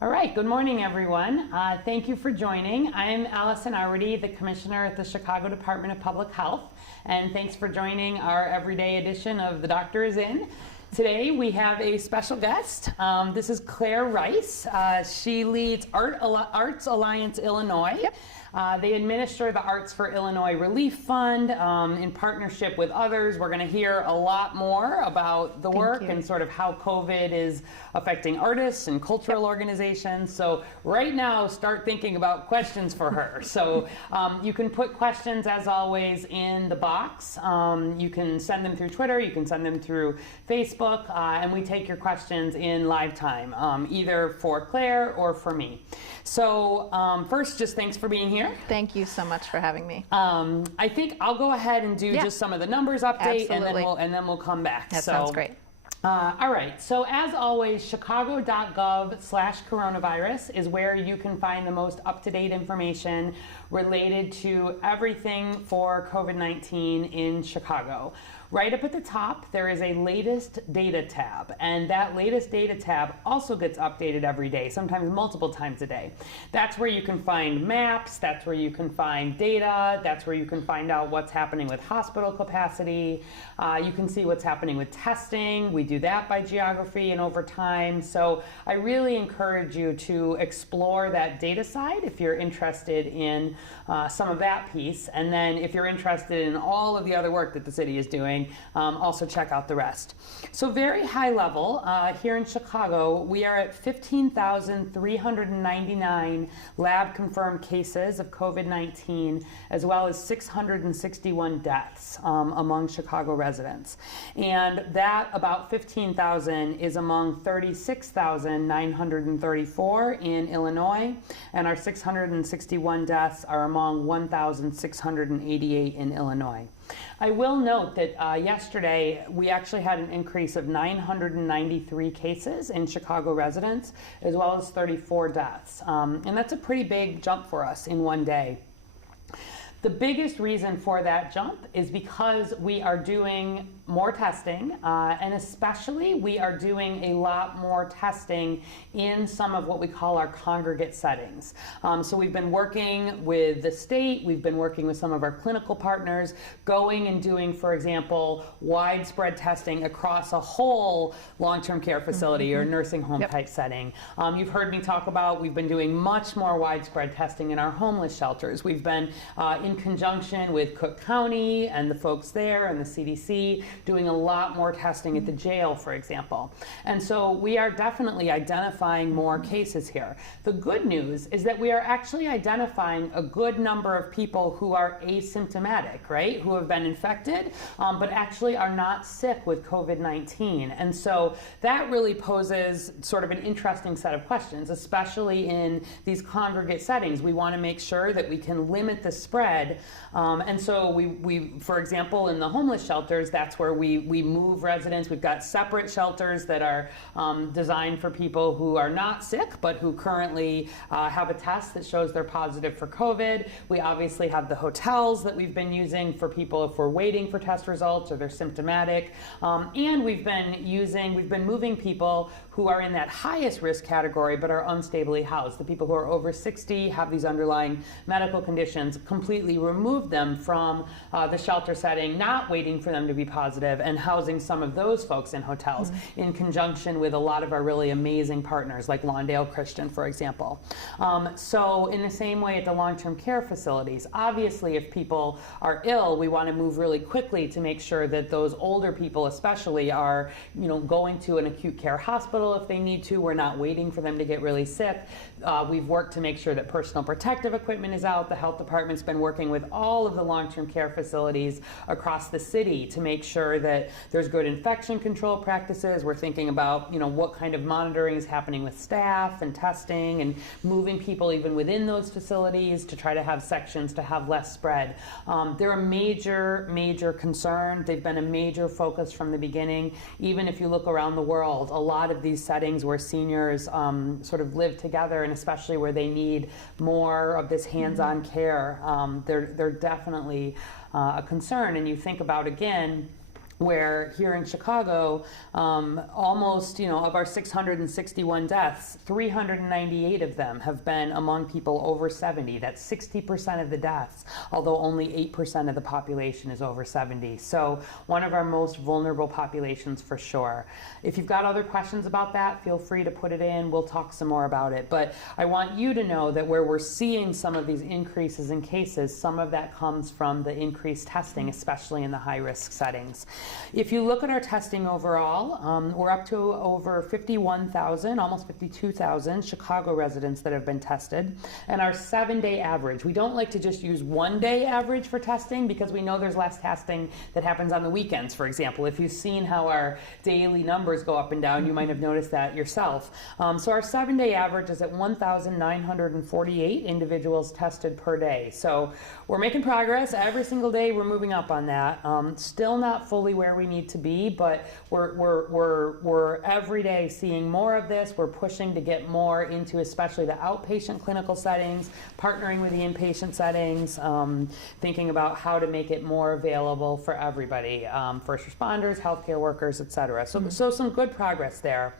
All right, good morning, everyone. Thank you for joining. I am Allison Arwady, the Commissioner at the Chicago Department of Public Health, and thanks for joining our everyday edition of The Doctor Is In. Today we have a special guest. This is Claire Rice. She leads Arts Alliance Illinois. Yep. They administer the Arts for Illinois Relief Fund in partnership with others. We're going to hear a lot more about the work and sort of how COVID is affecting artists and cultural organizations. So right now, start thinking about questions for her. So you can put questions, as always, in the box. You can send them through Twitter. You can send them through Facebook. And we take your questions in live time, either for Claire or for me. So first, just thanks for being here. Thank you so much for having me. I think I'll go ahead and do just some of the numbers update, and then we'll come back. That sounds great. All right, so as always, chicago.gov/coronavirus is where you can find the most up-to-date information related to everything for COVID-19 in Chicago. Right up at the top, there is a latest data tab, and that latest data tab also gets updated every day, sometimes multiple times a day. That's where you can find maps, that's where you can find data, that's where you can find out what's happening with hospital capacity. You can see what's happening with testing. We do that by geography and over time. So I really encourage you to explore that data side if you're interested in some of that piece. And then if you're interested in all of the other work that the city is doing, also check out the rest. So very high level, here in Chicago, we are at 15,399 lab confirmed cases of COVID-19, as well as 661 deaths among Chicago residents. And that, about 15,000, is among 36,934 in Illinois, and our 661 deaths are among 1,688 in Illinois. I will note that yesterday we actually had an increase of 993 cases in Chicago residents, as well as 34 deaths. And that's a pretty big jump for us in one day. The biggest reason for that jump is because we are doing more testing, and especially we are doing a lot more testing in some of what we call our congregate settings. So we've been working with the state, we've been working with some of our clinical partners, going and doing, for example, widespread testing across a whole long-term care facility or nursing home type setting. You've heard me talk about, we've been doing much more widespread testing in our homeless shelters. We've been in conjunction with Cook County and the folks there and the CDC doing a lot more testing at the jail, for example. And so we are definitely identifying more cases here. The good news is that we are actually identifying a good number of people who are asymptomatic, right? Who have been infected, but actually are not sick with COVID-19. And so that really poses sort of an interesting set of questions, especially in these congregate settings. We want to make sure that we can limit the spread. And so we, for example, in the homeless shelters, that's where we move residents. We've got separate shelters that are designed for people who are not sick, but who currently have a test that shows they're positive for COVID. We obviously have the hotels that we've been using for people if we're waiting for test results or they're symptomatic. And we've been moving people who are in that highest risk category but are unstably housed. The people who are over 60, have these underlying medical conditions, completely removed them from the shelter setting, not waiting for them to be positive, and housing some of those folks in hotels in conjunction with a lot of our really amazing partners like Lawndale Christian, for example. So in the same way at the long-term care facilities, obviously if people are ill, we want to move really quickly to make sure that those older people especially are, going to an acute care hospital if they need to. We're not waiting for them to get really sick. We've worked to make sure that personal protective equipment is out. The health department's been working with all of the long-term care facilities across the city to make sure that there's good infection control practices. We're thinking about, what kind of monitoring is happening with staff and testing and moving people even within those facilities to try to have sections to have less spread. They're a major concern. They've been a major focus from the beginning. Even if you look around the world, a lot of these settings where seniors sort of live together, and especially where they need more of this hands-on care, they're definitely a concern. And you think about, again, where here in Chicago, almost, of our 661 deaths, 398 of them have been among people over 70. That's 60% of the deaths, although only 8% of the population is over 70. So one of our most vulnerable populations for sure. If you've got other questions about that, feel free to put it in. We'll talk some more about it. But I want you to know that where we're seeing some of these increases in cases, some of that comes from the increased testing, especially in the high-risk settings. If you look at our testing overall, we're up to over 51,000, almost 52,000 Chicago residents that have been tested. And our 7-day average, we don't like to just use 1-day average for testing because we know there's less testing that happens on the weekends, for example. If you've seen how our daily numbers go up and down, you might have noticed that yourself. So our 7-day average is at 1,948 individuals tested per day. So we're making progress. Every single day we're moving up on that. Still not fully where we need to be, but we're every day seeing more of this. We're pushing to get more into especially the outpatient clinical settings, partnering with the inpatient settings, thinking about how to make it more available for everybody, first responders, healthcare workers, et cetera. So some good progress there.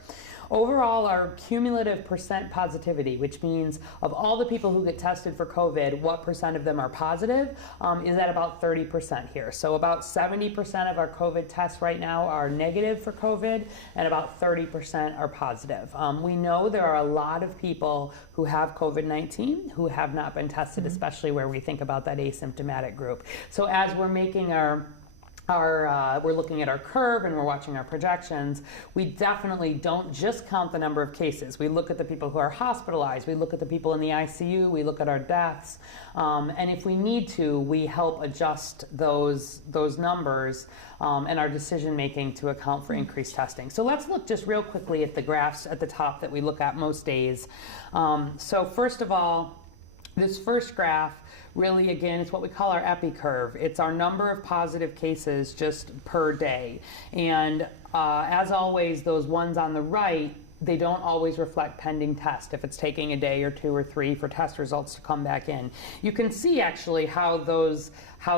Overall, our cumulative percent positivity, which means of all the people who get tested for COVID, what percent of them are positive, is at about 30% here. So about 70% of our COVID tests right now are negative for COVID, and about 30% are positive. We know there are a lot of people who have COVID-19 who have not been tested, especially where we think about that asymptomatic group. So as we're making we're looking at our curve and we're watching our projections, we definitely don't just count the number of cases. We look at the people who are hospitalized, we look at the people in the ICU, we look at our deaths, and if we need to, we help adjust those numbers and our decision making to account for increased testing. So let's look just real quickly at the graphs at the top that we look at most days. So first of all, this first graph really, again, it's what we call our epi curve. It's our number of positive cases just per day. And as always, those ones on the right, they don't always reflect pending test if it's taking a day or 2 or 3 for test results to come back in. You can see actually how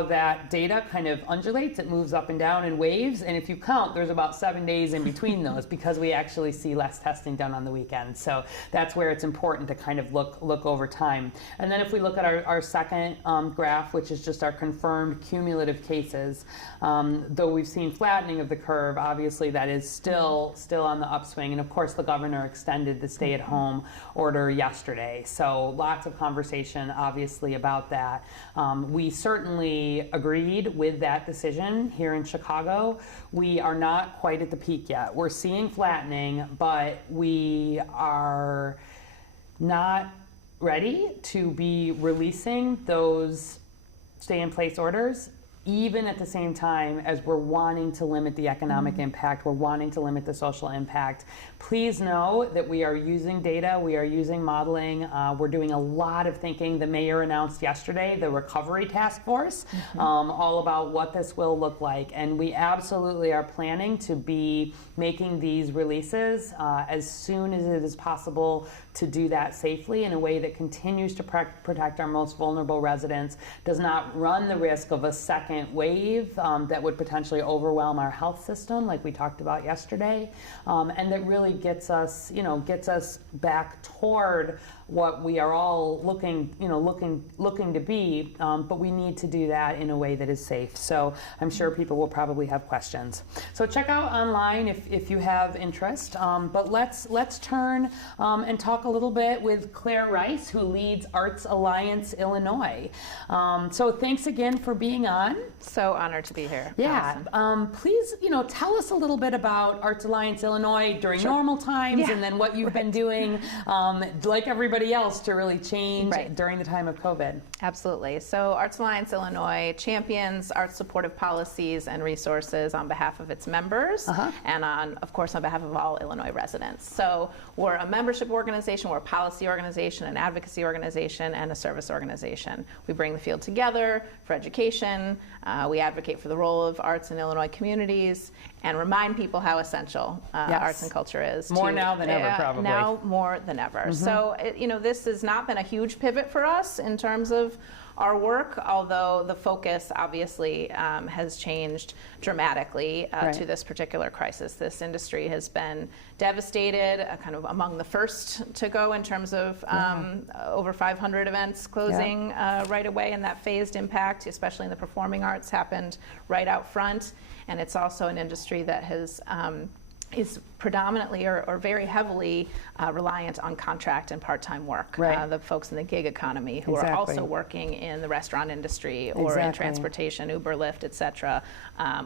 that data kind of undulates. It moves up and down in waves, and if you count, there's about 7 days in between those because we actually see less testing done on the weekend. So that's where it's important to kind of look over time. And then if we look at our second graph, which is just our confirmed cumulative cases, though we've seen flattening of the curve, obviously that is still on the upswing. And of course, the governor extended the stay-at-home order yesterday. So lots of conversation, obviously, about that. We certainly agreed with that decision here in Chicago. We are not quite at the peak yet. We're seeing flattening, but we are not ready to be releasing those stay-in-place orders, even at the same time as we're wanting to limit the economic impact, we're wanting to limit the social impact. Please know that we are using data, we are using modeling, we're doing a lot of thinking. The mayor announced yesterday the recovery task force, all about what this will look like. And we absolutely are planning to be making these releases as soon as it is possible to do that safely in a way that continues to protect our most vulnerable residents, does not run the risk of a second wave that would potentially overwhelm our health system, like we talked about yesterday, and that really gets us back toward what we are all looking to be, but we need to do that in a way that is safe. So I'm sure people will probably have questions. So check out online if you have interest. But let's turn and talk a little bit with Claire Rice, who leads Arts Alliance Illinois. So thanks again for being on. So honored to be here. Yeah. Please, tell us a little bit about Arts Alliance Illinois during normal times, and then what you've been doing, like everybody else, to really change during the time of COVID. Absolutely. So Arts Alliance Illinois champions arts supportive policies and resources on behalf of its members and of course, on behalf of all Illinois residents. So we're a membership organization, we're a policy organization, an advocacy organization, and a service organization. We bring the field together for education. We advocate for the role of arts in Illinois communities, and remind people how essential Yes. arts and culture is. More now than ever, probably. Now more than ever. So, this has not been a huge pivot for us in terms of our work, although the focus obviously has changed dramatically to this particular crisis. This industry has been devastated, kind of among the first to go in terms of over 500 events closing right away, and that phased impact, especially in the performing arts, happened right out front. And it's also an industry that has is predominantly or very heavily reliant on contract and part-time work. Right. The folks in the gig economy who are also working in the restaurant industry or in transportation, Uber, Lyft, et cetera,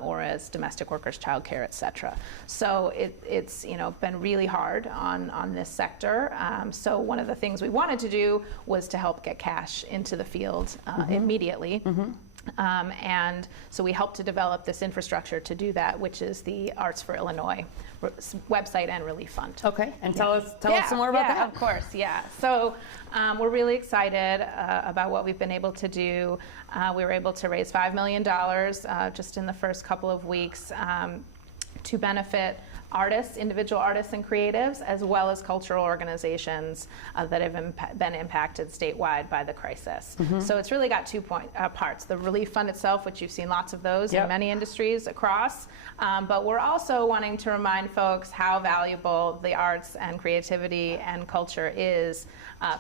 or as domestic workers, childcare, et cetera. So it's been really hard on this sector. So one of the things we wanted to do was to help get cash into the field immediately. And so we helped to develop this infrastructure to do that, which is the Arts for Illinois website and relief fund. Okay, and tell us some more about that. Of course, So we're really excited about what we've been able to do. We were able to raise $5 million just in the first couple of weeks to benefit artists, individual artists and creatives, as well as cultural organizations that have been impacted statewide by the crisis. So it's really got two parts. The relief fund itself, which you've seen lots of those in many industries across, but we're also wanting to remind folks how valuable the arts and creativity and culture is,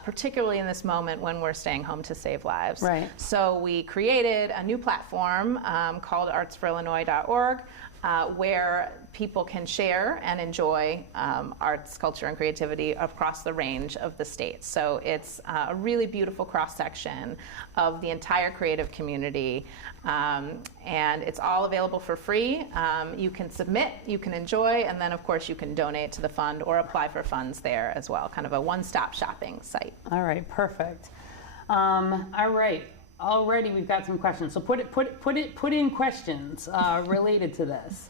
particularly in this moment when we're staying home to save lives. Right. So we created a new platform called artsforillinois.org, where people can share and enjoy arts, culture, and creativity across the range of the state. So it's a really beautiful cross-section of the entire creative community, and it's all available for free. You can submit, you can enjoy, and then of course you can donate to the fund or apply for funds there as well, kind of a one-stop shopping site. All right, perfect. All right. Already we've got some questions. So put in questions related to this.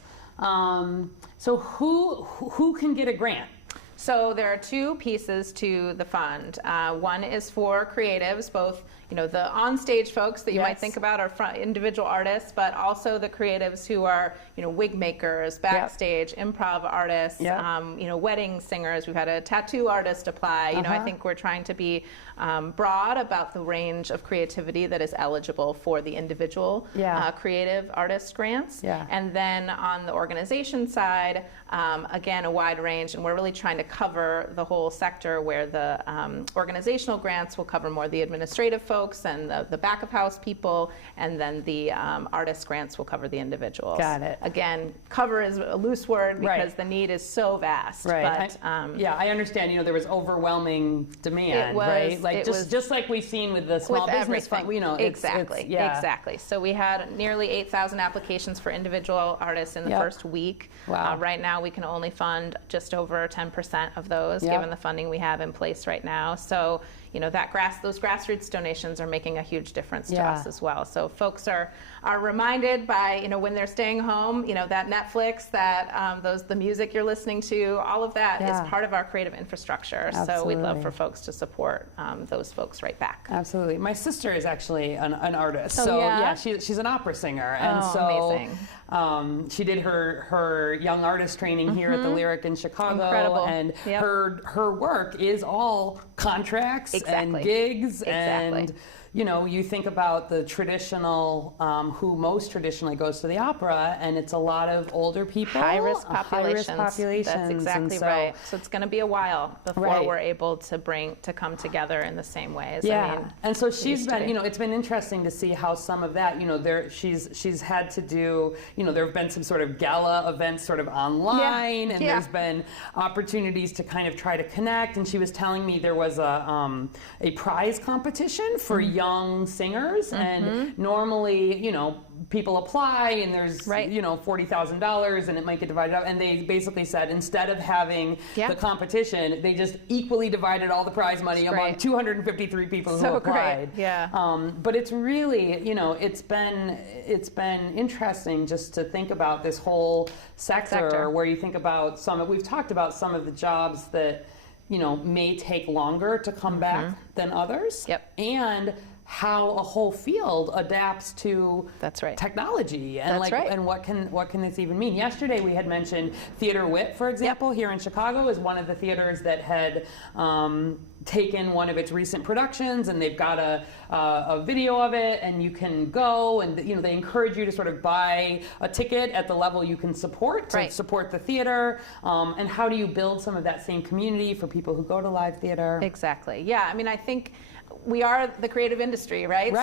So who can get a grant? So there are two pieces to the fund. One is for creatives, both the on-stage folks that you might think about are individual artists, but also the creatives who are wig makers, backstage, improv artists, wedding singers. We've had a tattoo artist apply. I think we're trying to be broad about the range of creativity that is eligible for the individual creative artist grants. And then on the organization side, again, a wide range, and we're really trying to cover the whole sector, where the organizational grants will cover more the administrative folks and the back of house people, and then the artist grants will cover the individuals. Got it. Again, cover is a loose word because the need is so vast. Right. But, I understand. There was overwhelming demand, right? Like just like we've seen with the small business fund. Exactly. So we had nearly 8,000 applications for individual artists in the first week. Wow. Right now, we can only fund just over 10% of those, given the funding we have in place right now. So those grassroots donations are making a huge difference to us as well. So folks are reminded by when they're staying home, that Netflix, that the music you're listening to, all of that is part of our creative infrastructure. Absolutely. So we'd love for folks to support those folks right back. Absolutely. My sister is actually an artist. She's an opera singer, and amazing. She did her young artist training here at the Lyric in Chicago. Incredible. And her work is all contracts and gigs and you think about the traditional, who most traditionally goes to the opera, and it's a lot of older people. High-risk populations. That's exactly right. So it's going to be a while before we're able to come together in the same ways. And so she's been, it's been interesting to see how some of that, she's had to do, there have been some sort of gala events sort of online, and there's been opportunities to kind of try to connect. And she was telling me there was a prize competition for young singers, and normally, people apply and there's, $40,000 and it might get divided up. And they basically said, instead of having the competition, they just equally divided all the prize money among 253 people who applied. But it's really, it's been interesting just to think about this whole sector where you think about we've talked about some of the jobs that, may take longer to come back than others. And how a whole field adapts to That's right. technology and That's right. and what can this even mean. Yesterday we had mentioned Theater Wit, for example, here in Chicago is one of the theaters that had taken one of its recent productions, and they've got a video of it, and you can go, and they encourage you to sort of buy a ticket at the level you can support to support the theater. And how do you build some of that same community for people who go to live theater? Exactly. Yeah. I mean, I think we are the creative industry, right?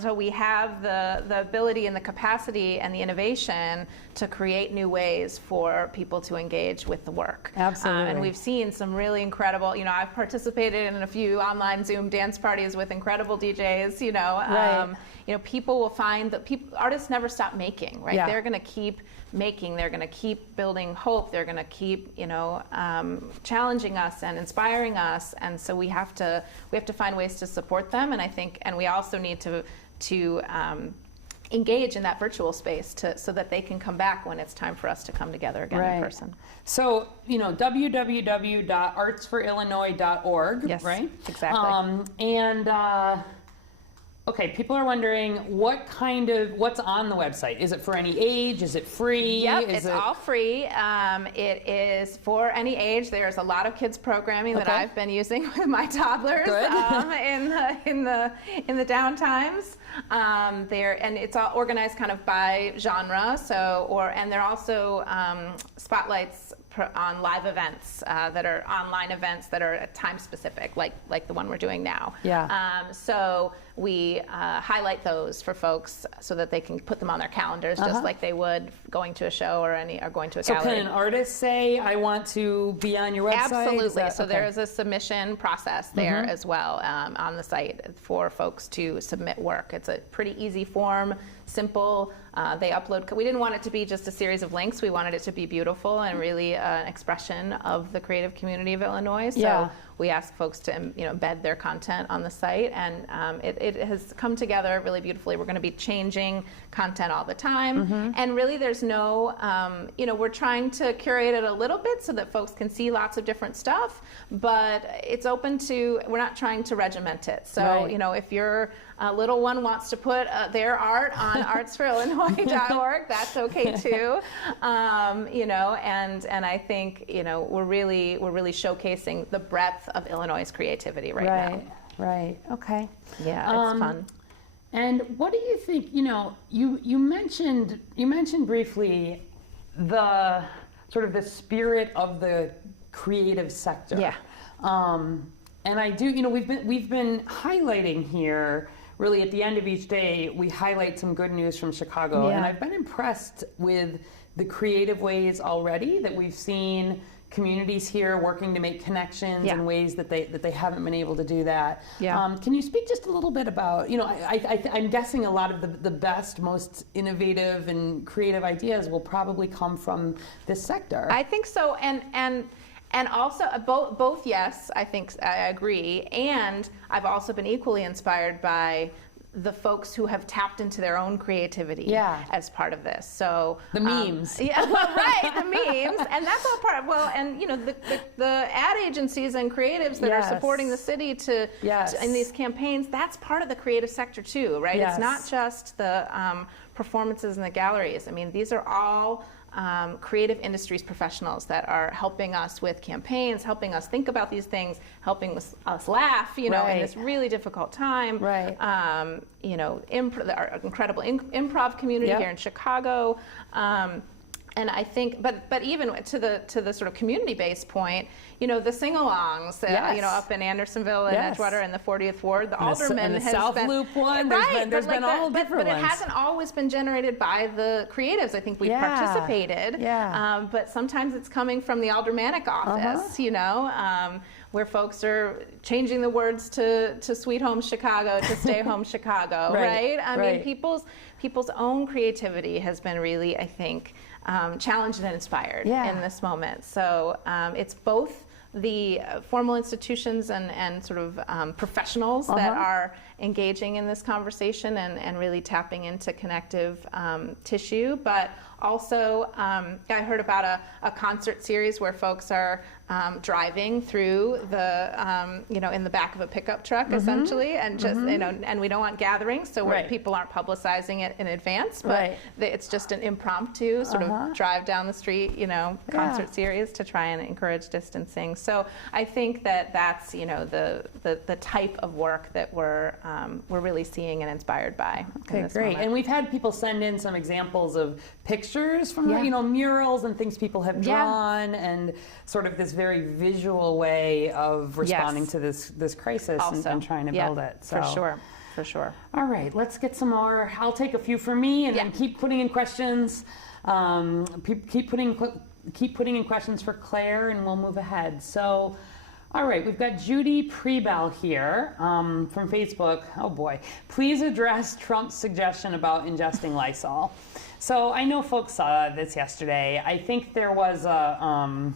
So we have the ability and the capacity and the innovation to create new ways for people to engage with the work. Absolutely. And we've seen some really incredible, I've participated in a few online Zoom dance parties with incredible DJs, people will find that artists never stop making, right? Yeah. They're going to keep making, they're going to keep building hope, they're going to keep challenging us and inspiring us, and so we have to find ways to support them. And I think, and we also need to engage in that virtual space so that they can come back when it's time for us to come together again in person. So, www.artsforillinois.org, yes, right? Exactly. Okay, people are wondering what's on the website. Is it for any age? Is it free? Yep, it's all free. It is for any age. There's a lot of kids programming that I've been using with my toddlers in the down times. And it's all organized kind of by genre. And there are also spotlights on live events that are online events that are time specific, like the one we're doing now. Yeah. So we highlight those for folks so that they can put them on their calendars, just like they would going to a show or going to a gallery. So can an artist say, I want to be on your website? Absolutely. So there is a submission process there as well on the site for folks to submit work. It's a pretty easy form, simple. They upload. We didn't want it to be just a series of links. We wanted it to be beautiful and really an expression of the creative community of Illinois. So we ask folks to embed their content on the site, and it has come together really beautifully. We're going to be changing content all the time, and really there's no, we're trying to curate it a little bit so that folks can see lots of different stuff, but it's open to, we're not trying to regiment it. So, if your little one wants to put their art on artsforillinois.org, that's okay too. And I think, we're really showcasing the breadth of Illinois' creativity right now. Right. Okay. Yeah, it's fun. And what do you think? You mentioned briefly the sort of the spirit of the creative sector. Yeah. And I do. We've been highlighting here. Really, at the end of each day, we highlight some good news from Chicago, and I've been impressed with the creative ways already that we've seen communities here working to make connections in ways that they haven't been able to do that. Yeah. Can you speak just a little bit about, I'm guessing a lot of the best, most innovative and creative ideas will probably come from this sector. I think so, and also both yes, I think I agree, and I've also been equally inspired by the folks who have tapped into their own creativity as part of this. So the memes. The memes, and that's all part of, the ad agencies and creatives that are supporting the city in these campaigns, that's part of the creative sector too, right? It's not just the performances in the galleries. I mean, these are all creative industries professionals that are helping us with campaigns, helping us think about these things, helping us laugh, in this really difficult time. Right. Our incredible improv community here in Chicago. And I think, but even to the sort of community-based point, the sing-alongs, up in Andersonville and Edgewater and the 40th Ward, the alderman has South been Loop one. There's been all different ones. But it hasn't always been generated by the creatives. I think we've participated. Yeah. But sometimes it's coming from the aldermanic office, where folks are changing the words to Sweet Home Chicago to Stay Home Chicago, right? I mean, people's own creativity has been really, I think, challenged and inspired in this moment. So it's both the formal institutions and sort of professionals that are engaging in this conversation and really tapping into connective tissue, but Also, I heard about a concert series where folks are driving through the, in the back of a pickup truck, essentially, and just, and we don't want gatherings, so where people aren't publicizing it in advance, but it's just an impromptu sort of drive down the street, concert series to try and encourage distancing. So I think that's, the type of work that we're really seeing and inspired by. Okay, great. Moment. And we've had people send in some examples of pictures from, murals and things people have drawn, and sort of this very visual way of responding to this crisis and trying to build it. So. For sure. All right, let's get some more. I'll take a few from me, and then keep putting in questions. Keep putting in questions for Claire, and we'll move ahead. So. All right, we've got Judy Prebell here from Facebook. Oh boy. Please address Trump's suggestion about ingesting Lysol. So I know folks saw this yesterday. I think there was an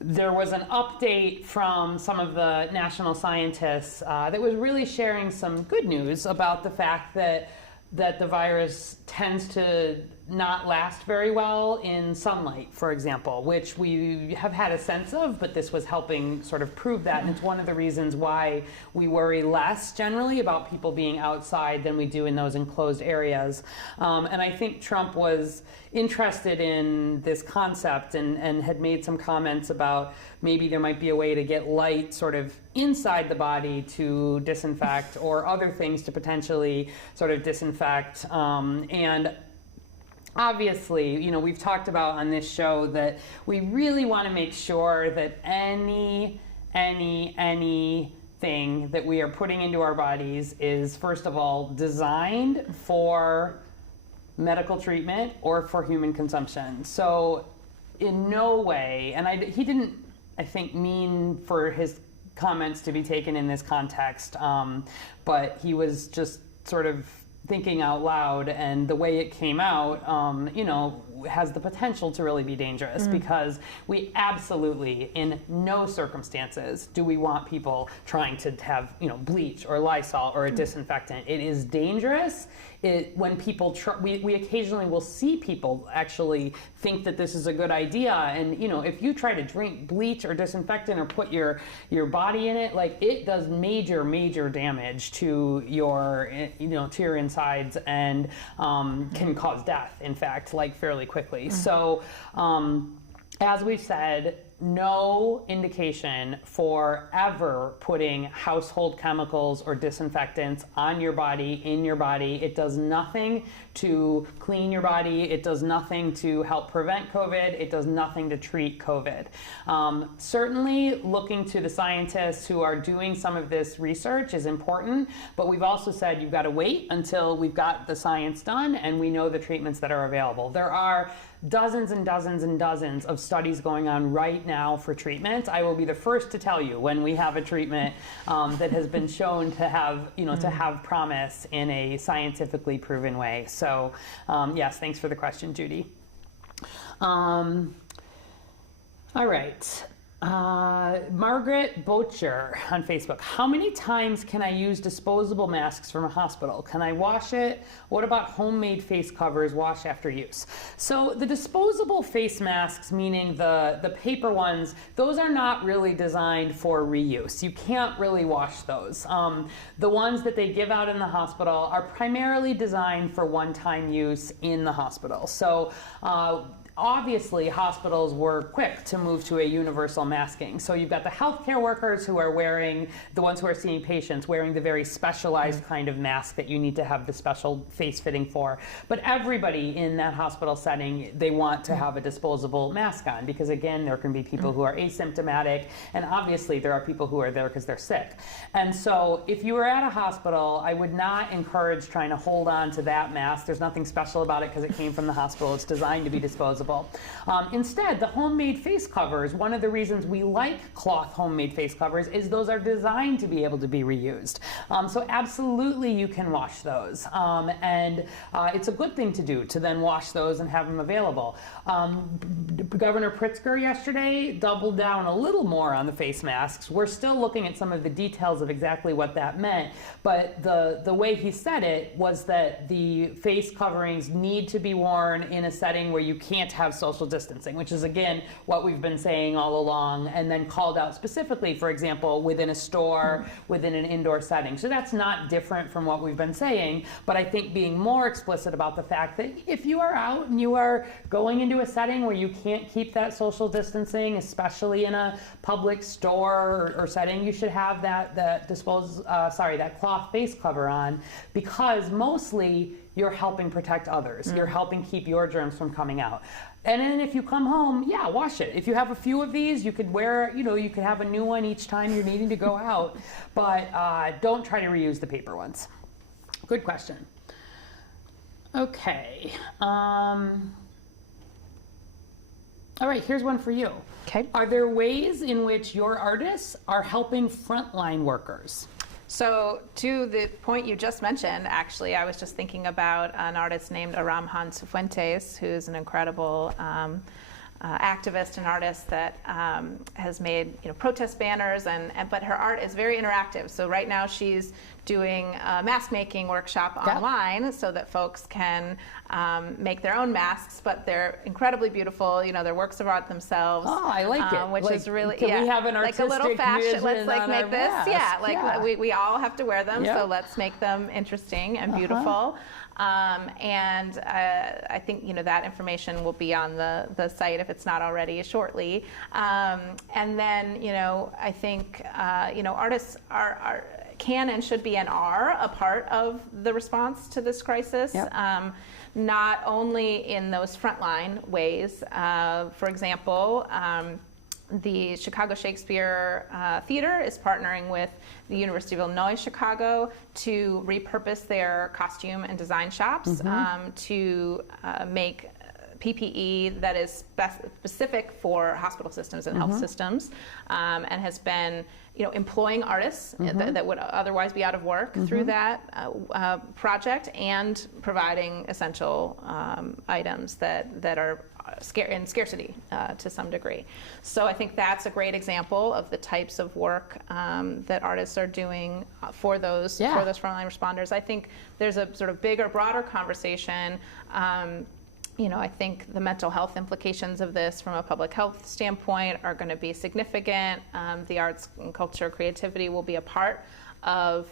update from some of the national scientists that was really sharing some good news about the fact that the virus tends to not last very well in sunlight, for example, which we have had a sense of, but this was helping sort of prove that. And it's one of the reasons why we worry less generally about people being outside than we do in those enclosed areas. And I think Trump was interested in this concept and had made some comments about maybe there might be a way to get light sort of inside the body to disinfect, or other things to potentially sort of disinfect. And obviously, we've talked about on this show that we really want to make sure that anything that we are putting into our bodies is, first of all, designed for medical treatment or for human consumption. So in no way, and he didn't, I think, mean for his comments to be taken in this context, but he was just sort of thinking out loud, and the way it came out, has the potential to really be dangerous, because we absolutely, in no circumstances, do we want people trying to have, bleach or Lysol or a disinfectant. It is dangerous. When people we occasionally will see people actually think that this is a good idea, and if you try to drink bleach or disinfectant or put your body in it, like, it does major damage to your to your insides, and can cause death, in fact, like, fairly quickly. So as we've said, no indication for ever putting household chemicals or disinfectants on your body, in your body. It does nothing to clean your body. It does nothing to help prevent COVID. It does nothing to treat COVID. Certainly, looking to the scientists who are doing some of this research is important, but we've also said you've got to wait until we've got the science done and we know the treatments that are available. There are dozens and dozens and dozens of studies going on right now for treatment. I will be the first to tell you when we have a treatment that has been shown to have, to have promise in a scientifically proven way. So, yes, thanks for the question, Judy. All right. Margaret Bocher on Facebook. How many times can I use disposable masks from a hospital? Can I wash it? What about homemade face covers, wash after use? So the disposable face masks, meaning the paper ones, those are not really designed for reuse. You can't really wash those. The ones that they give out in the hospital are primarily designed for one-time use in the hospital. So obviously, hospitals were quick to move to a universal masking. So you've got the healthcare workers who are wearing, the ones who are seeing patients, wearing the very specialized kind of mask that you need to have the special face fitting for. But everybody in that hospital setting, they want to have a disposable mask on, because again, there can be people who are asymptomatic, and obviously there are people who are there because they're sick. And so if you were at a hospital, I would not encourage trying to hold on to that mask. There's nothing special about it because it came from the hospital. It's designed to be disposable. possible. Instead, the homemade face covers, one of the reasons we like cloth homemade face covers is those are designed to be able to be reused. So absolutely you can wash those. And it's a good thing to do, to then wash those and have them available. Governor Pritzker yesterday doubled down a little more on the face masks. We're still looking at some of the details of exactly what that meant, but the way he said it was that the face coverings need to be worn in a setting where you can't have social distancing, which is again what we've been saying all along, and then called out specifically, for example, within a store, within an indoor setting. So that's not different from what we've been saying, but I think being more explicit about the fact that if you are out and you are going into a setting where you can't keep that social distancing, especially in a public store or setting, you should have that cloth face cover on, because mostly you're helping protect others. You're helping keep your germs from coming out. And then if you come home, yeah, wash it. If you have a few of these, you could wear, you could have a new one each time you're needing to go out, but don't try to reuse the paper ones. Good question. Okay. All right, here's one for you. Okay. Are there ways in which your artists are helping frontline workers? So to the point you just mentioned, actually, I was just thinking about an artist named Aramhan Cifuentes, who's an incredible activist and artist that has made protest banners, but her art is very interactive. So right now she's doing a mask making workshop online so that folks can make their own masks, but they're incredibly beautiful. They're works of art themselves. Oh, I like it. Which is really, can we have an artistic like a little fashion. Let's make this. Mask. We all have to wear them, so let's make them interesting and beautiful. And I think that information will be on the site if it's not already shortly. And then I think artists can and should be and are a part of the response to this crisis. Not only in those frontline ways. For example, the Chicago Shakespeare Theater is partnering with the University of Illinois Chicago to repurpose their costume and design shops to make PPE that is specific for hospital systems and health systems, and has been employing artists that would otherwise be out of work through that project, and providing essential items that are in scarcity to some degree. So I think that's a great example of the types of work that artists are doing for those frontline responders. I think there's a sort of bigger, broader conversation. I think the mental health implications of this from a public health standpoint are going to be significant. The arts and culture, creativity will be a part of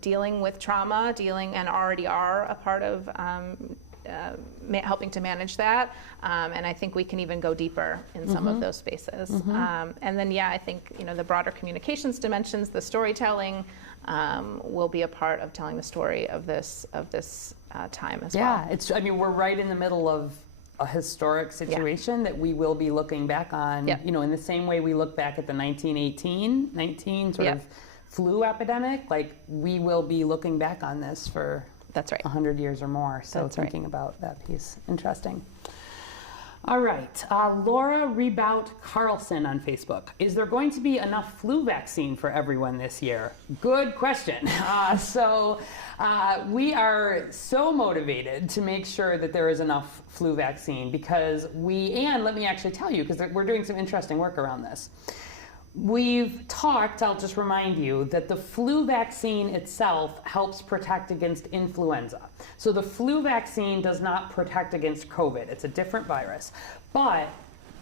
dealing with trauma, and already are a part of helping to manage that. And I think we can even go deeper in some of those spaces. And then, I think, the broader communications dimensions, the storytelling, will be a part of telling the story of this time as well. Yeah, we're right in the middle of a historic situation that we will be looking back on, in the same way we look back at the 19 sort of flu epidemic, like we will be looking back on this for 100 years or more. So thinking about that piece, interesting. All right, Laura Rebout Carlson on Facebook. Is there going to be enough flu vaccine for everyone this year? Good question. We are so motivated to make sure that there is enough flu vaccine because and let me actually tell you, because we're doing some interesting work around this. We've talked, I'll just remind you, that the flu vaccine itself helps protect against influenza. So the flu vaccine does not protect against COVID. It's a different virus. But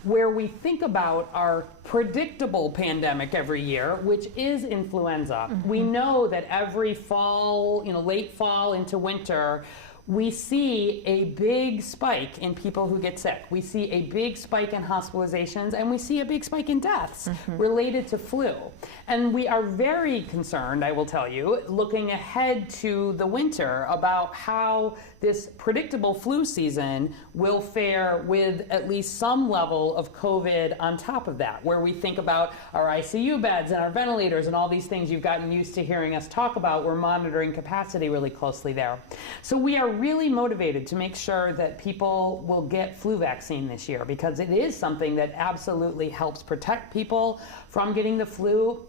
where we think about our predictable pandemic every year, which is influenza, we know that every fall, late fall into winter, we see a big spike in people who get sick. We see a big spike in hospitalizations, and we see a big spike in deaths related to flu. And we are very concerned, I will tell you, looking ahead to the winter about how this predictable flu season will fare with at least some level of COVID on top of that, where we think about our ICU beds and our ventilators and all these things you've gotten used to hearing us talk about. We're monitoring capacity really closely there. So we are really motivated to make sure that people will get flu vaccine this year, because it is something that absolutely helps protect people from getting the flu.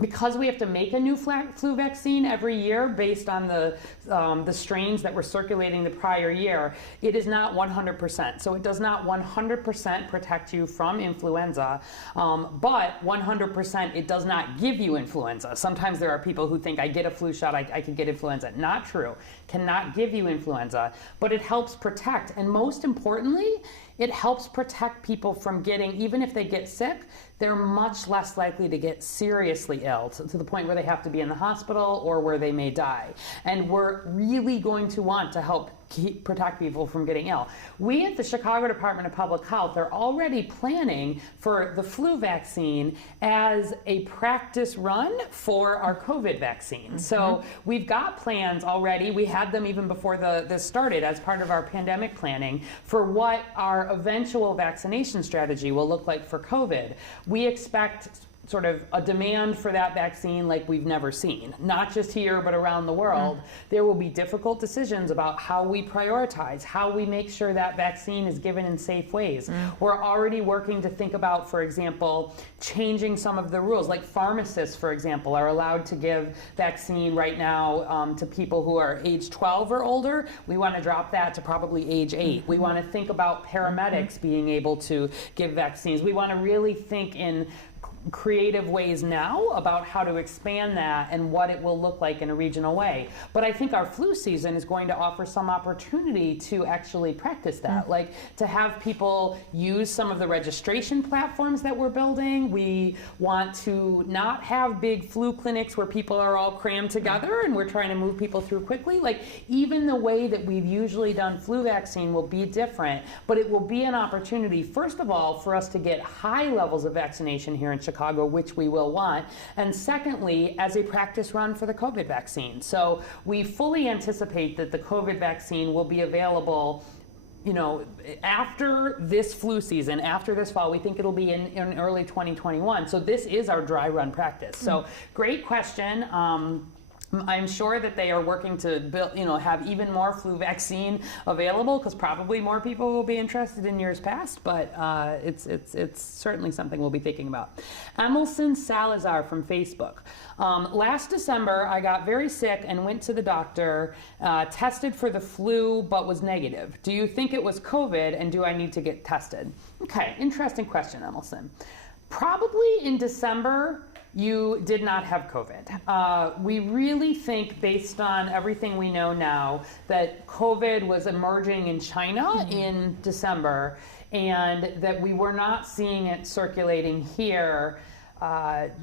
Because we have to make a new flu vaccine every year based on the strains that were circulating the prior year, it is not 100%. So it does not 100% protect you from influenza, but 100% it does not give you influenza. Sometimes there are people who think, I get a flu shot, I could get influenza. Not true. Cannot give you influenza, but it helps protect. And most importantly, it helps protect people from getting, even if they get sick, they're much less likely to get seriously ill to the point where they have to be in the hospital or where they may die. And we're really going to want to help protect people from getting ill. We at the Chicago Department of Public Health are already planning for the flu vaccine as a practice run for our COVID vaccine. So we've got plans already. We had them even before this started as part of our pandemic planning for what our eventual vaccination strategy will look like for COVID. We expect sort of a demand for that vaccine like we've never seen, not just here, but around the world. There will be difficult decisions about how we prioritize, how we make sure that vaccine is given in safe ways. We're already working to think about, for example, changing some of the rules. Like pharmacists, for example, are allowed to give vaccine right now to people who are age 12 or older. We want to drop that to probably age 8. We want to think about paramedics being able to give vaccines. We want to really think in creative ways now about how to expand that and what it will look like in a regional way. But I think our flu season is going to offer some opportunity to actually practice that, like to have people use some of the registration platforms that we're building. We want to not have big flu clinics where people are all crammed together and we're trying to move people through quickly. Like even the way that we've usually done flu vaccine will be different, but it will be an opportunity, first of all, for us to get high levels of vaccination here in Chicago, which we will want, and secondly, as a practice run for the COVID vaccine. So we fully anticipate that the COVID vaccine will be available, you know, after this flu season, after this fall. We think it'll be in early 2021. So this is our dry run practice. So great question. I'm sure that they are working to build, have even more flu vaccine available, because probably more people will be interested in years past, but it's certainly something we'll be thinking about. Emerson Salazar from Facebook. Last December, I got very sick and went to the doctor, tested for the flu, but was negative. Do you think it was COVID, and do I need to get tested? Okay, interesting question, Emerson. Probably in December, you did not have COVID. We really think, based on everything we know now, that COVID was emerging in China in December, and that we were not seeing it circulating here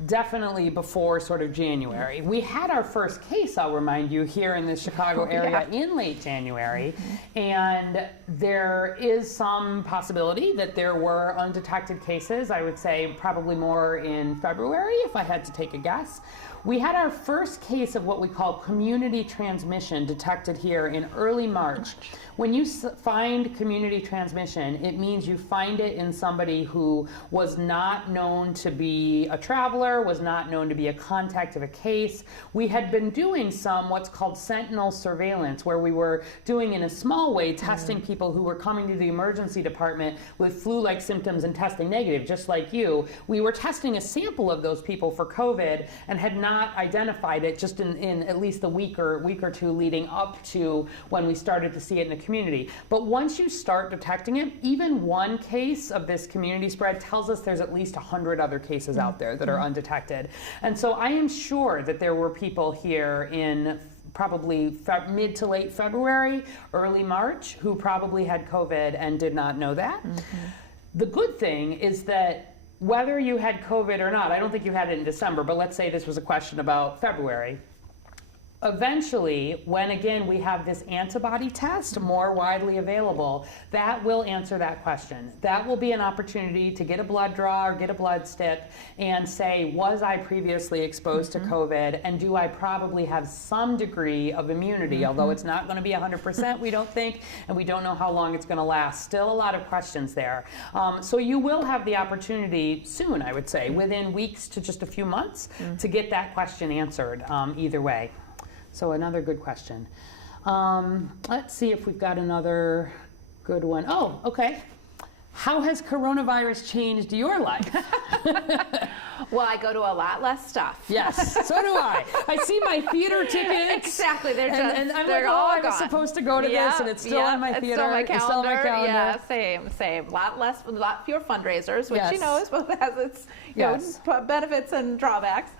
definitely before sort of January. We had our first case, I'll remind you, here in the Chicago area in late January, and there is some possibility that there were undetected cases. I would say probably more in February, if I had to take a guess. We had our first case of what we call community transmission detected here in early March. When you find community transmission, it means you find it in somebody who was not known to be a traveler, was not known to be a contact of a case. We had been doing some what's called sentinel surveillance, where we were doing, in a small way, testing people who were coming to the emergency department with flu-like symptoms and testing negative, just like you. We were testing a sample of those people for COVID and had not identified it just in at least the week or two leading up to when we started to see it in the community. But once you start detecting it, even one case of this community spread tells us there's at least 100 other cases out there that are undetected. And so I am sure that there were people here in probably mid to late February, early March, who probably had COVID and did not know that. The good thing is that whether you had COVID or not, I don't think you had it in December, but let's say this was a question about February. Eventually, when again we have this antibody test more widely available, that will answer that question. That will be an opportunity to get a blood draw or get a blood stick and say, was I previously exposed to COVID, and do I probably have some degree of immunity? Although it's not going to be 100%, we don't think, and we don't know how long it's going to last. Still a lot of questions there. So you will have the opportunity soon, I would say, within weeks to just a few months, to get that question answered either way. So another good question. Let's see if we've got another good one. Oh, okay. How has coronavirus changed your life? Well, I go to a lot less stuff. Yes, so do I. I see my theater tickets. Exactly, they're just and I'm they're like, all I was gone. supposed to go to this, and it's still on my theater. It's still on my calendar. It's still on my calendar. Yeah, same. A lot fewer fundraisers, which Yes. you know is both has its Yes. benefits and drawbacks.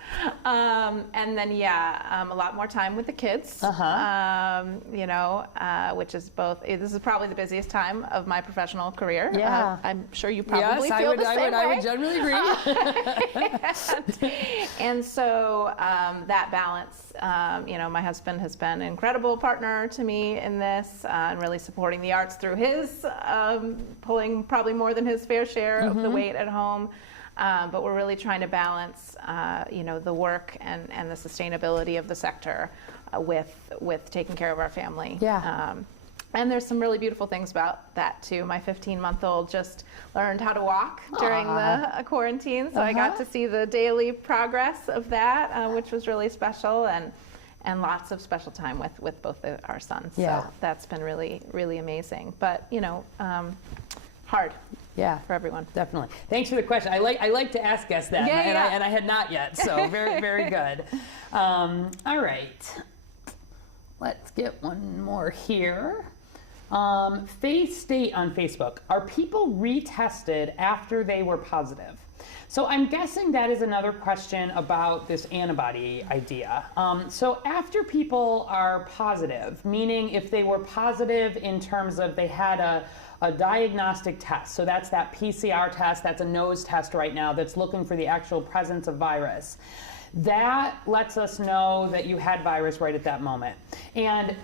And then a lot more time with the kids. Which is both. This is probably the busiest time of my professional career. Yeah. I'm sure you probably yes, feel the same way. I would generally agree. And so that balance, my husband has been an incredible partner to me in this and really supporting the arts through his pulling probably more than his fair share of the weight at home. But we're really trying to balance, the work and the sustainability of the sector with taking care of our family. Yeah. And there's some really beautiful things about that too. My 15-month-old just learned how to walk during the quarantine, so I got to see the daily progress of that, which was really special, and lots of special time with both our sons. Yeah. So that's been really, really amazing. But hard. Yeah, for everyone. Definitely. Thanks for the question. I like to ask guests that, and I had not yet, so very, very good. All right. Let's get one more here. Faith State on Facebook. Are people retested after they were positive? So I'm guessing that is another question about this antibody idea. So after people are positive, meaning if they were positive in terms of they had a diagnostic test, so that's that PCR test, that's a nose test right now that's looking for the actual presence of virus. That lets us know that you had virus right at that moment. And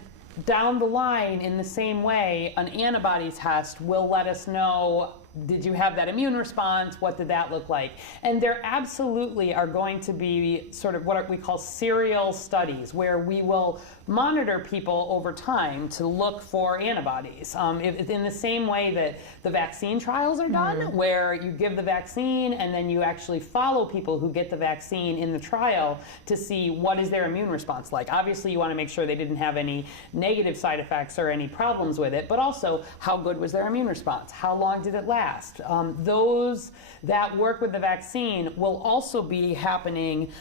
down the line, in the same way, an antibody test will let us know, did you have that immune response? What did that look like? And there absolutely are going to be sort of what we call serial studies, where we will monitor people over time to look for antibodies. In the same way that the vaccine trials are done, where you give the vaccine and then you actually follow people who get the vaccine in the trial to see what is their immune response like. Obviously, you want to make sure they didn't have any negative side effects or any problems with it, but also how good was their immune response? How long did it last? Those that work with the vaccine will also be happening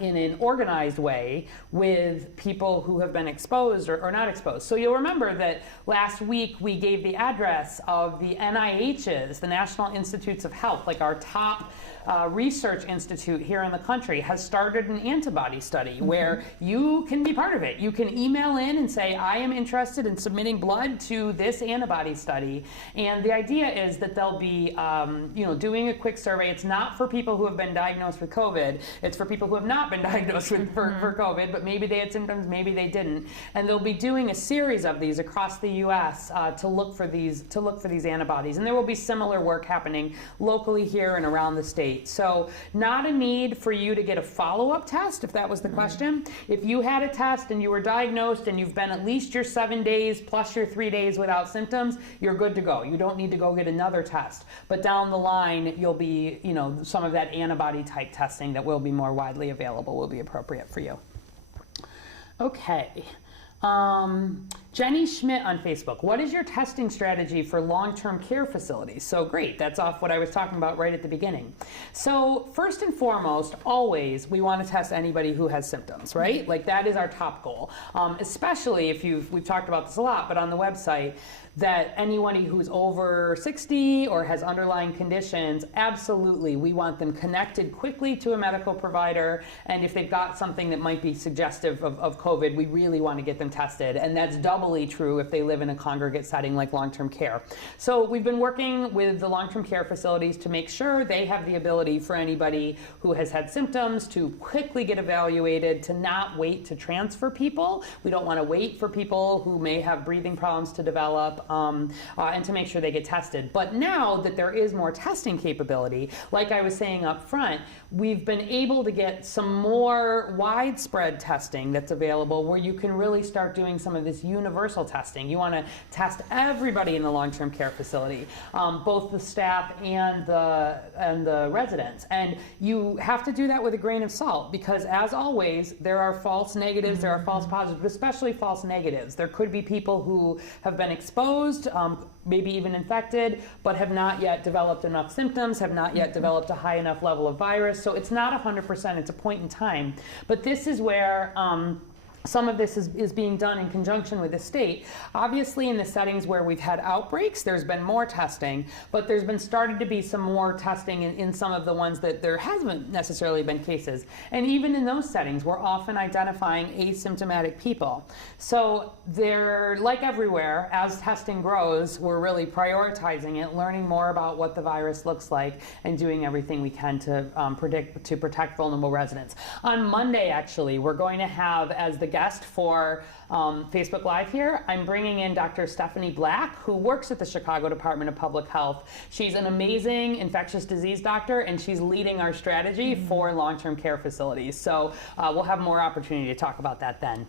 in an organized way with people who have been exposed or not exposed. So you'll remember that last week we gave the address of the NIH's, the National Institutes of Health, like our top research institute here in the country, has started an antibody study where you can be part of it. You can email in and say, I am interested in submitting blood to this antibody study. And the idea is that they'll be doing a quick survey. It's not for people who have been diagnosed with COVID. It's for people who have not been diagnosed with for COVID, but maybe they had symptoms, maybe they didn't. And they'll be doing a series of these across the US to look for these antibodies. And there will be similar work happening locally here and around the state. So not a need for you to get a follow-up test, if that was the question. If you had a test and you were diagnosed and you've been at least your 7 days plus your 3 days without symptoms, you're good to go. You don't need to go get another test. But down the line, you'll be, some of that antibody type testing that will be more widely available will be appropriate for you. Okay. Jenny Schmidt on Facebook. What is your testing strategy for long-term care facilities? So great, that's off what I was talking about right at the beginning. So first and foremost, always we want to test anybody who has symptoms, right? Like that is our top goal. Especially if we've talked about this a lot, but on the website, that anyone who's over 60 or has underlying conditions, absolutely, we want them connected quickly to a medical provider. And if they've got something that might be suggestive of COVID, we really want to get them tested. And that's doubly true if they live in a congregate setting like long-term care. So we've been working with the long-term care facilities to make sure they have the ability for anybody who has had symptoms to quickly get evaluated, to not wait to transfer people. We don't want to wait for people who may have breathing problems to develop. And to make sure they get tested. But now that there is more testing capability, like I was saying up front, we've been able to get some more widespread testing that's available where you can really start doing some of this universal universal testing. You want to test everybody in the long-term care facility, both the staff and the residents. And you have to do that with a grain of salt, because as always, there are false negatives, there are false positives, but especially false negatives. There could be people who have been exposed, maybe even infected, but have not yet developed enough symptoms, have not yet developed a high enough level of virus. So it's not 100%, it's a point in time. But this is where some of this is being done in conjunction with the state. Obviously, in the settings where we've had outbreaks, there's been more testing, but there's been started to be some more testing in some of the ones that there hasn't necessarily been cases. And even in those settings, we're often identifying asymptomatic people. So they're, like everywhere, as testing grows, we're really prioritizing it, learning more about what the virus looks like, and doing everything we can to protect vulnerable residents. On Monday, actually, we're going to have, as the guest for Facebook Live here, I'm bringing in Dr. Stephanie Black, who works at the Chicago Department of Public Health. She's an amazing infectious disease doctor, and she's leading our strategy for long-term care facilities. So we'll have more opportunity to talk about that then.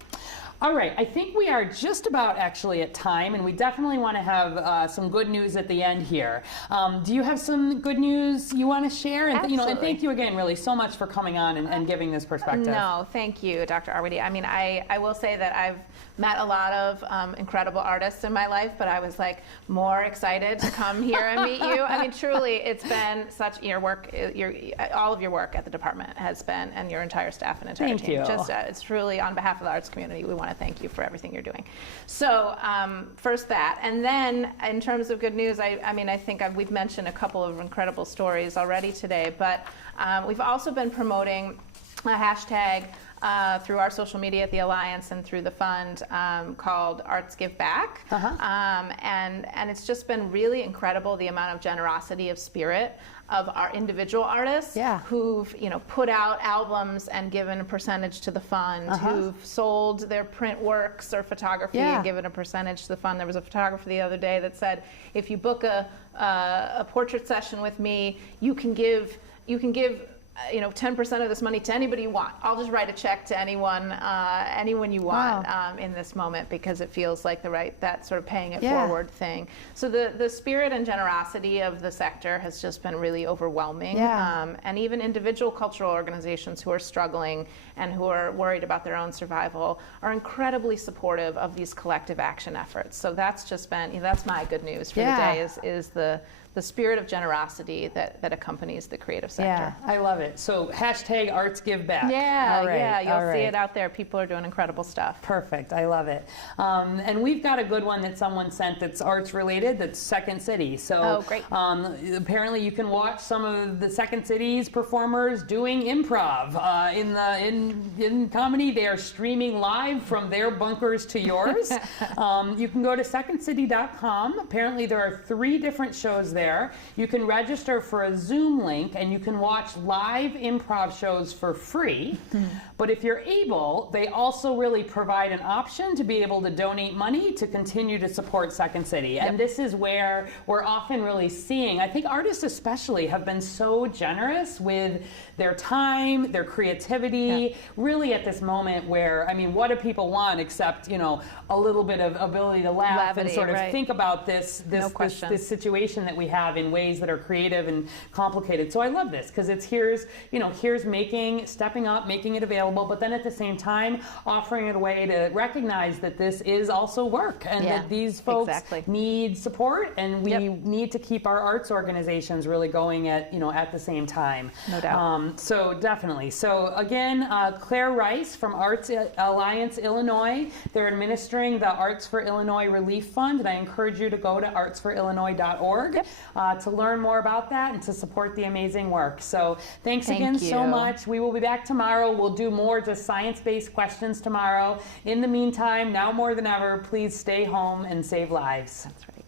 All right, I think we are just about actually at time, and we definitely want to have some good news at the end here. Do you have some good news you want to share? And, and thank you again, really, so much for coming on and giving this perspective. No, thank you, Dr. Arwady. I mean, I will say that I've met a lot of incredible artists in my life, but I was like more excited to come here and meet you. I mean, truly, it's been such your work, all of your work at the department has been, and your entire staff and entire team. Just it's truly on behalf of the arts community, we want to thank you for everything you're doing. So first that, and then in terms of good news, I mean, I think we've mentioned a couple of incredible stories already today, but we've also been promoting a hashtag through our social media at the Alliance and through the fund called Arts Give Back. And it's just been really incredible, the amount of generosity of spirit of our individual artists who've put out albums and given a percentage to the fund, who've sold their print works or photography and given a percentage to the fund. There was a photographer the other day that said, if you book a portrait session with me, you can give 10% of this money to anybody you want. I'll just write a check to anyone you want in this moment, because it feels like that sort of paying it forward thing. So the spirit and generosity of the sector has just been really overwhelming. And even individual cultural organizations who are struggling and who are worried about their own survival are incredibly supportive of these collective action efforts. So that's just been, that's my good news for the day, is the spirit of generosity that accompanies the creative sector. Yeah, I love it. So hashtag Arts Give Back. You'll see it out there. People are doing incredible stuff. Perfect, I love it. And we've got a good one that someone sent that's arts related, that's Second City. So great. Apparently you can watch some of the Second City's performers doing improv in comedy. They are streaming live from their bunkers to yours. You can go to secondcity.com. Apparently there are 3 different shows there. You can register for a Zoom link, and you can watch live improv shows for free. But if you're able, they also really provide an option to be able to donate money to continue to support Second City. And this is where we're often really seeing, I think artists especially have been so generous with their time, their creativity, really at this moment where, I mean, what do people want except, a little bit of ability to laugh and sort of think about this situation that we have in ways that are creative and complicated. So I love this, because it's here's stepping up, making it available, but then at the same time offering it a way to recognize that this is also work, and that these folks need support, and we need to keep our arts organizations really going at the same time. No doubt. So definitely. So again, Claire Rice from Arts Alliance Illinois, they're administering the Arts for Illinois Relief Fund, and I encourage you to go to artsforillinois.org to learn more about that and to support the amazing work. So thanks again so much. We will be back tomorrow. We'll do more just science-based questions tomorrow. In the meantime, now more than ever, please stay home and save lives. That's right.